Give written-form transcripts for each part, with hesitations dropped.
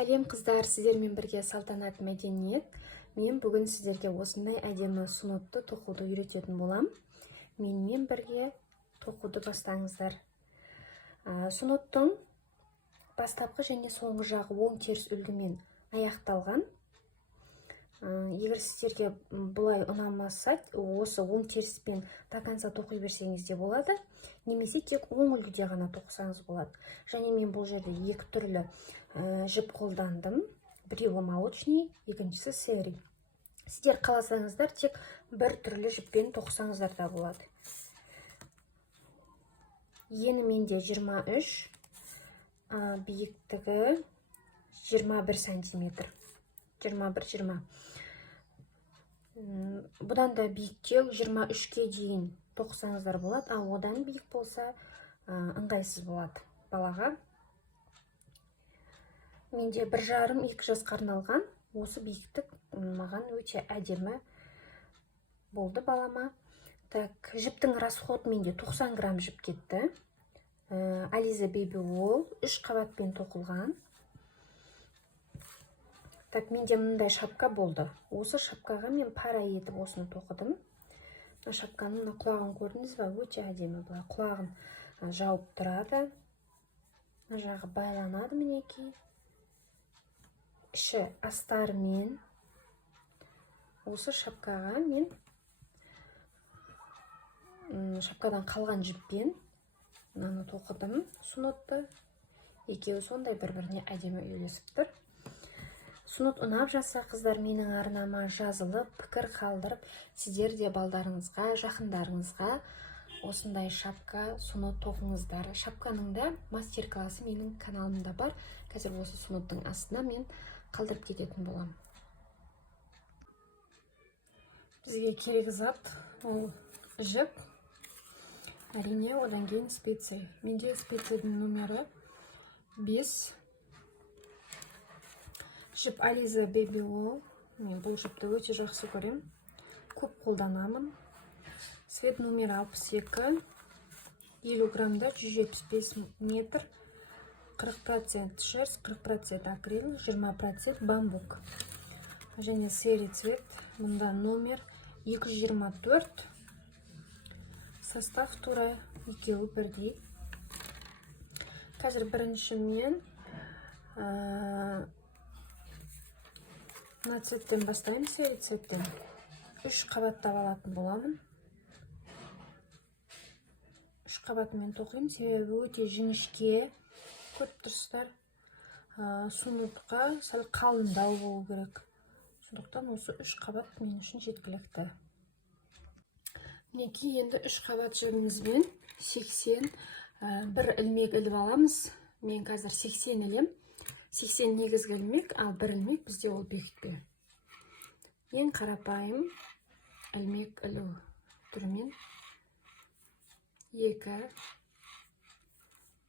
Сәлем қыздар, сіздермен бірге Салтанат Мәдениет. Мен бүгін сіздерге осындай әдемі сұнутты тоқуды үйрететін болам. Менімен бірге тоқуды бастаңыздар. Сұнуттың бастапқы және соңғы жағы оң теріс үлгімен аяқталған. Егер сіздерге бұлай ұнамаса, осы оң теріспен до конца тоқи берсеңіз де болады, немесе тек оң үлгіде ғана тоқысаңыз болады. Және мен бұл жерде екі түрлі жіп қолдандым. Біреуі молочный, екіншісі сeri. Сіздер қаласаңыздар, тек бір түрлі жіппен тоқысаңыздар да болады. Ені менде 23, биіктігі 21 сантиметр. 21-20. Бұдан да биіктеу 23-ке дейін тоқысаңыздар болады, ал одан биік болса ыңғайсыз болады балаға. Менде 1,5-2 жасқа арналған осы биіктік маған өте әдемі болды балама. Так, жіптің расход менде 90 грамм жіп кетті. Alize Baby Wool 3 қабатпен тоқылған. Так, менде мындай шапка болды. Осы шапкаға мен пара етіп осыны тоқыдым. Шапканың құлағын көрдіңіз бе? Өте әдемі бұлай. Құлағын жауып тұрады. Жағы байланады мінекей. Іші астарымен. Осы шапкаға мен шапкадан қалған жіппен мынаны тоқыдым сұнутты. Екеуі сондай бір-біріне әдемі үйлесіп тұр. Сұнут ұнап жатса, қыздар, менің арнама жазылып, пікір қалдырып, сіздер де балдарыңызға, жақындарыңызға осындай шапка, сұнут тоқыңыздар. Шапканың да мастер-классы менің каналымда бар. Қазір осы сұнуттың астына мен қалдырып кететін болам. Бізге керек зат ол жіп, әрине, одан кейін специя. Менде специяның номері 5. Жіп Alize Baby Wool. Мен бұл жіпті өте жақсы көрем. Көп қолданамын. Свет номері 62. 50 граммда 175 метр. 40% шерсть, 40% акрил, 20% бамбук. Және сeri цвет. Мұнда номер 224. Состав тура екеуі бірдей. Қазір бірінші мен мына цветтен бастайым, сeri цветтен. 3 қабаттап алатын боламын. 3 қабатымен тоқимын, себебі өте жіңішке, көп тұрсыздар. Сұнутқа сәл қалыңдау болу керек. Сондықтан осы 3 қабат мен үшін жеткілікті. Мінекей, енді 3 қабат жібімізбен 80 бір ілмек іліп аламыз. Мен қазір 80 ілем. 80 негізгі ілмек, ал бір ілмек бізде ол бекітпе. Ең қарапайым ілмек ілу түрімен 2,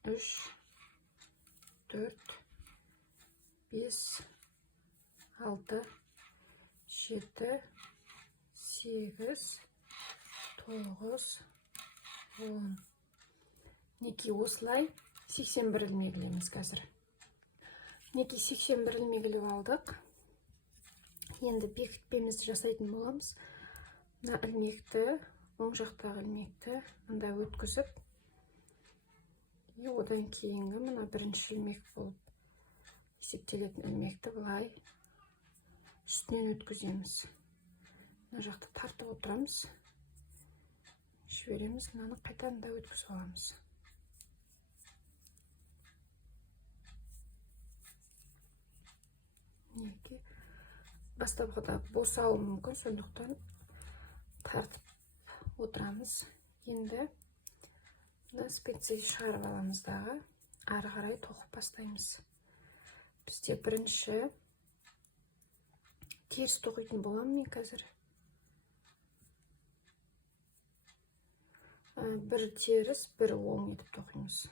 3, 4, 5, 6, 7, 8, 9, 10. Неке осылай 81 ілмек ілеміз қазір. Неке 81 ілмек іліп алдық. Енді бекітпемізді жасайтын боламыз. Мына ілмекті, оң жақтағы ілмекті мында өткізіп, одан кейінгі мына бірінші ілмек болып есептелетін ілмекті былай үстінен өткіземіз. Мына жақты тартып отырамыз. Жібереміз, мынаны қайтадан да өткізіп аламыз. Неке бастапқыда босауы мүмкін, сондықтан тартып отырамыз. Енді мына специя шығарып аламыз дағы, ары қарай тоқып бастаймыз. Бізде бірінші теріс тоқитын боламын мен қазір. Бір теріс, бір оң етіп тоқимыз.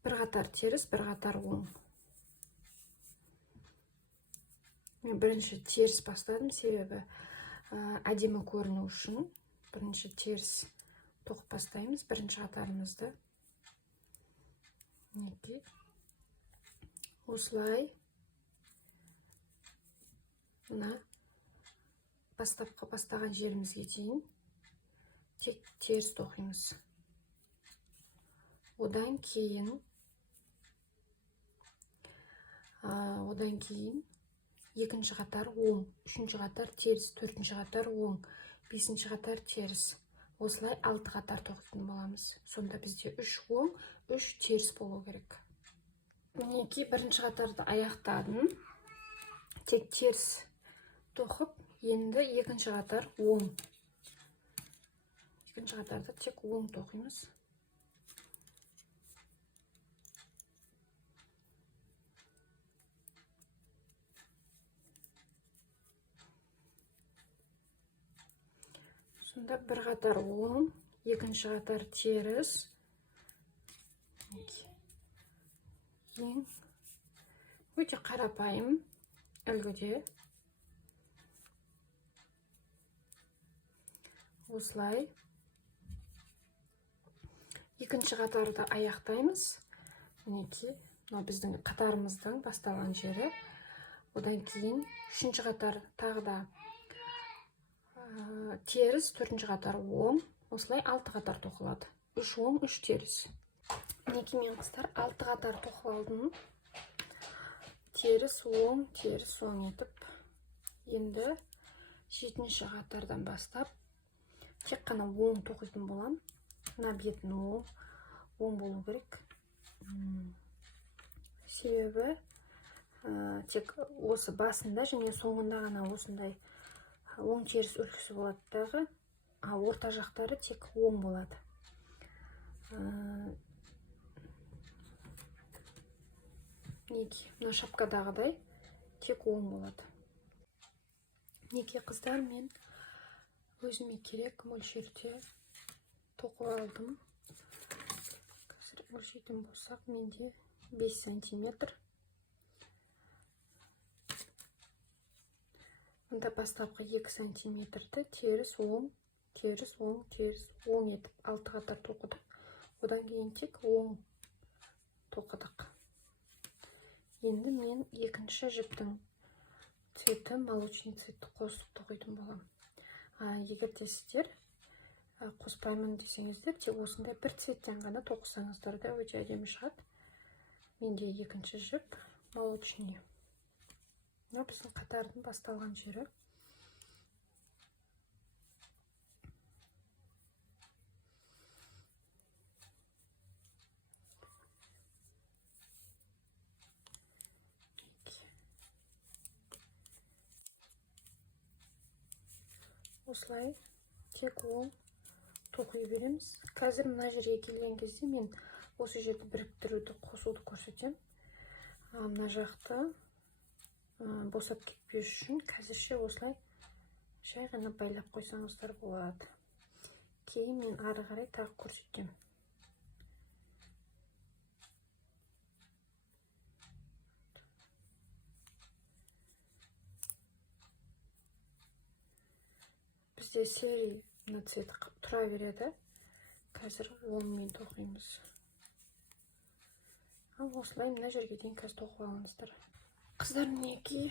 Бір қатар теріс, бір қатар оң. Мен бірінші теріс бастадым, себебі әдемі көріну үшін бірінші теріс тоқып бастаймыз бірінші қатарымызды. мінекей осылай мына бастаған жерімізге дейін тек теріс тоқимыз. Одан кейін екінші қатар оң, үшінші қатар теріс, төртінші қатар оң, бесінші қатар теріс. Осылай 6 қатар тоқитын боламыз. Сонда бізде 3 оң, 3 теріс болу керек. Мінекей бірінші қатарды аяқтадым. Тек теріс тоқып, енді екінші қатар оң. Екінші қатарды тек оң тоқимыз. Сонда бір қатар оң, екінші қатар теріс. Ең өте қарапайым үлгіде. Осылай екінші қатарды аяқтаймыз. Мінекей, мына біздің қатарымыздың басталған жері. Одан кейін үшінші қатар тағы да теріс, төртінші қатар оң. Осылай 6 қатар тоқылады. 3 оң, 3 теріс. Мінекей мен қыздар 6 қатар тоқып алдым. Теріс, оң етіп. Енді 7-ші қатардан бастап тек қана оң тоқитын болам. Мына бетін оң болу керек. Себебі тек осы басында және соңында ғана осындай оң теріс үлгісі болады дағы, орта жақтары тек оң болады. Мына шапкадағыдай тек оң болады. Мінекей қыздар, мен өзіме керек мөлшерде тоқып алдым. Қазір өлшейтін болсақ, менде 5 сантиметр. Мұнда бастапқы 2 сантиметрді теріс, оң етіп 6 қатар тоқыдық. Одан кейін тек оң тоқыдық. Енді мен екінші жіптің цветі, молочный цветті қосып тоқитын болам. Егер де сіздер қоспаймын десеңіздер, тек осындай бір цветтен ғана тоқысаңыздар да өте әдемі шығады. Менде екінші жіп молочный. Мына біздің қатардың басталған жері. Осылай тек оң тоқи береміз. Қазір мына жерге келген кезде мен осы жерді біріктіруді, қосуды көрсетем. Мына жақты босап кетпеу үшін қазірше осылай жай ғана байлап қойсаңыздар болады. Кейін мен ары қарай тағы көрсетем. Бізде серий цвет тұра береді. Қазір оңмен тоқимыз. Осылай мына жерге дейін қазір тоқып алыңыздар. Қыздар, мінекей,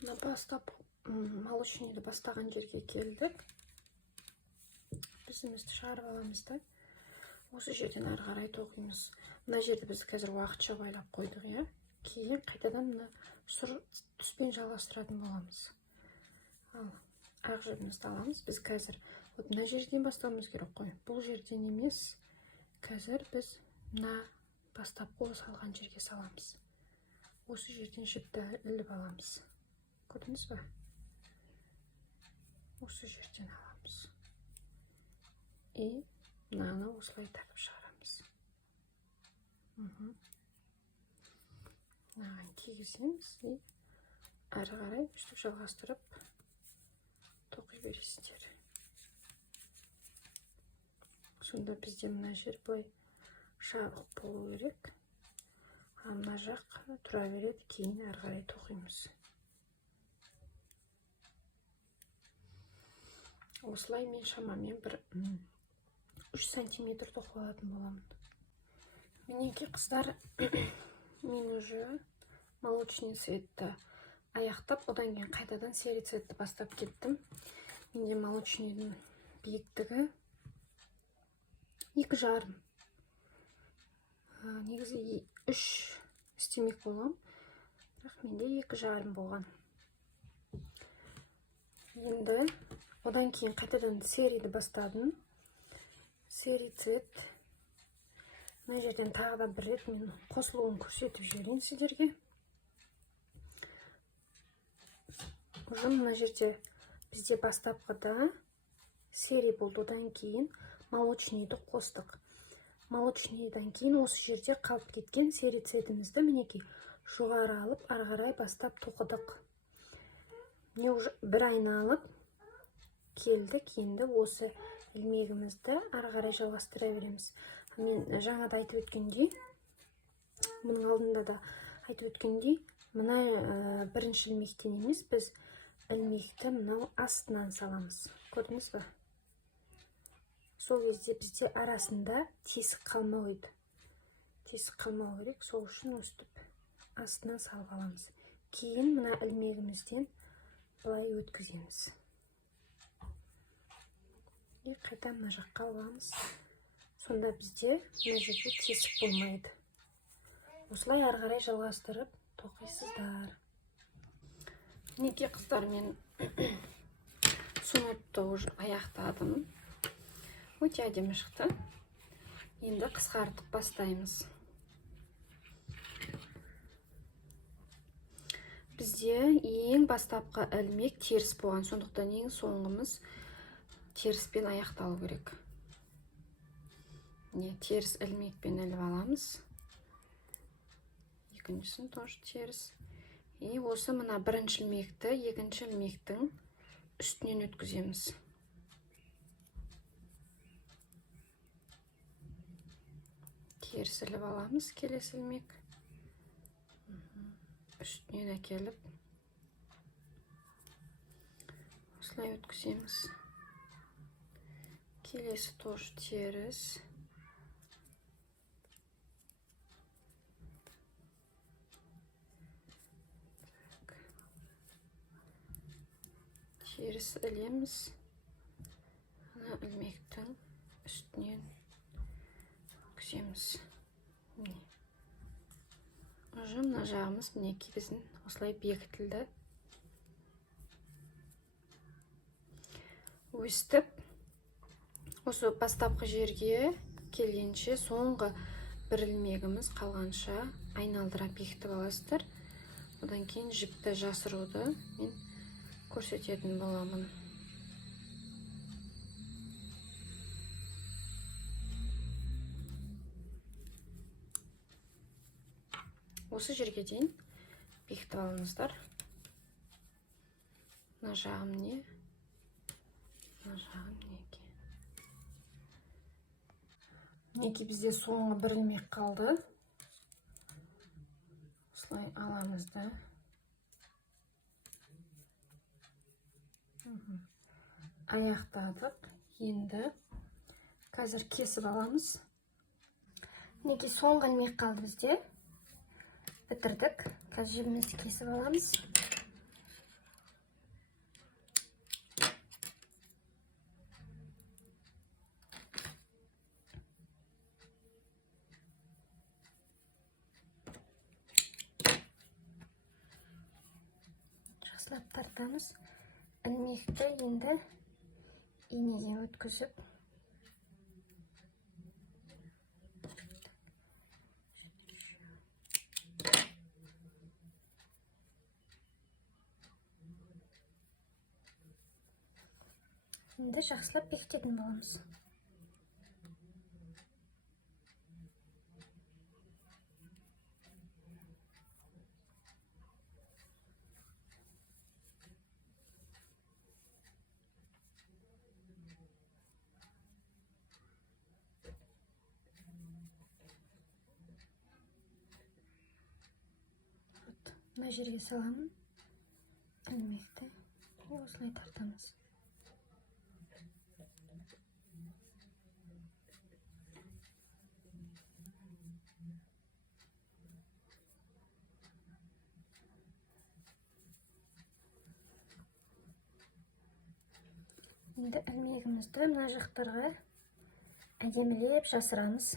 мына бастап молочныйды бастаған жерге келдік. Бізімізді шығарып аламыз да. Осы жерден ары қарай тоқимыз. Мына жерді біз қазір уақытша байлап қойдық, иә. Кейін қайтадан мына сұр түспен жалғастыратын боламыз. Ақ жібімізді аламыз. Біз қазір мына жерден бастауымыз керек қой. Бұл жерден емес. Қазір біз мына бастапқы салған жерге саламыз. Осы жерден жіпті іліп аламыз. Көрдіңіз бе? Осы жерден аламыз. И мынаны осылай тартып шығарамыз. Мынаған кигіземіз и ары қарай үстіп жалғастырып тоқи бересіздер. Сонда бізде мына жер бой шабық болу керек. Мына жақ тұра береді, кейін ары қарай тоқимыз. Осылай мен шамамен бір 3 сантиметр тоқып алатын боламын. Мінекей қыздар, мен уже молочный цветті аяқтап, одан кейін қайтадан серый цветті бастап кеттім. Менде молочныйдың биіктігі 2,5. Негізі 3 істемек болғам, бірақ менде 2,5 болған. Енді одан кейін қайтадан серийді бастадым. Серий цвет. Мына жерден тағы да бір рет мен қосылуын көрсетіп жіберейін сіздерге. Уже мына жерде бізде бастапқыда серий болды, одан кейін молочныйды қостық. Молочныйдан кейін осы жерде қалып кеткен серий цветімізді мінекей жоғары алып, ары қарай бастап тоқыдық. Міне уже бір айналып келдік. Енді осы ілмегімізді ары қарай жалғастыра береміз. Мен жаңада айтып өткендей, мұның алдында да айтып өткендей, мына бірінші ілмектен емес, біз ілмекті мынау астынан саламыз. Көрдіңіз бе? Сол кезде бізде арасында тесік қалмау еді. Тесік қалмау керек, сол үшін өстіп астынан салып аламыз. Кейін мына ілмегімізден былай өткіземіз. Қайта мына жаққа аламыз. Сонда бізде мына жерде тесік болмайды. Осылай ары қарай жалғастырып тоқисыздар. Мінекей қыздар, мен сонетті уже аяқтадым. Өте әдемі шықты. Енді қысқартып бастаймыз. Бізде ең бастапқы ілмек теріс болған, сондықтан ең соңғымыз теріспен аяқталу керек. Не, теріс ілмекпен іліп аламыз. Екіншісін тоже теріс. И осы мына бірінші ілмекті екінші ілмектің үстінен өткіземіз. Теріс іліп аламыз, келесі ілмек. Үстінен әкеліп осылай өткіземіз. Келесі тоже теріс. Теріс ілеміз. Мына ілмектің үстінен өткіземіз. Уже мына жағымыз мінекей біздің осылай бекітілді. Өстіп, осы бастапқы жерге келгенше соңғы бір ілмегіміз қалғанша айналдыра бекітіп аласыздар. Одан кейін жіпті жасыруды мен көрсететін боламын. Осы жерге дейін бекітіп алыңыздар. Мына жағым не? Мына жағым неге? Неге бізде соңғы бір ілмек қалды. Осылай аламыз да. Аяқтадық. Енді қазір кесіп аламыз. Неге соңғы ілмек қалды бізде? Бітірдік. Қазір жібімізді кесіп аламыз. Жақсылап тартамыз. Ілмекті енді инеден өткізіп енді жақсылап бекітетін боламыз. Мына жерге саламын ілмекті. Осылай тартамыз. Енді ілмегімізді мына жақтарға әдемілеп жасырамыз.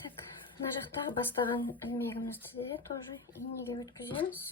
Так, мына жақтағы бастаған ілмегімізді де тоже инеге өткіземіз.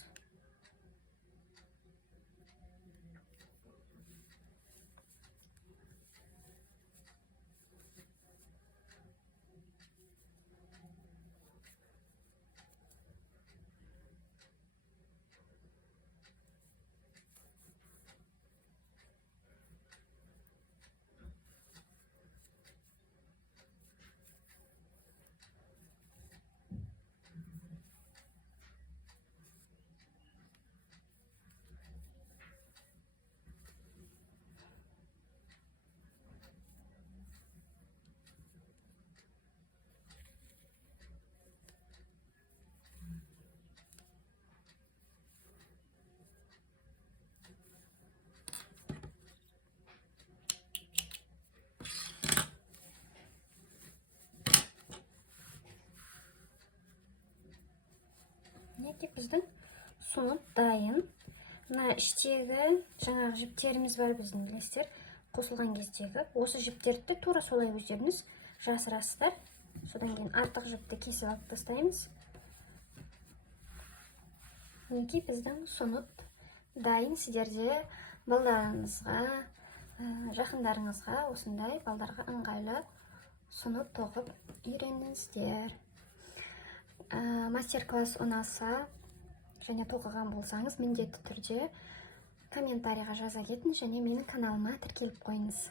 Мінекей біздің сұнып дайын. Мына іштегі жаңағы жіптеріміз бар біздің, білесіздер, қосылған кездегі. Осы жіптерді тура солай өздеріңіз жасырасыздар. Содан кейін артық жіпті кесіп алып тастаймыз. Мінекей біздің сұнып дайын. Сіздерде балдарыңызға, жақындарыңызға, осындай балдарға ыңғайлы сұнып тоқып үйреніңіздер. Мастер-класс ұнаса және тоқыған болсаңыз, міндетті түрде комментарийға жаза кетіңіз және менің каналыма тіркеліп қойыңыз.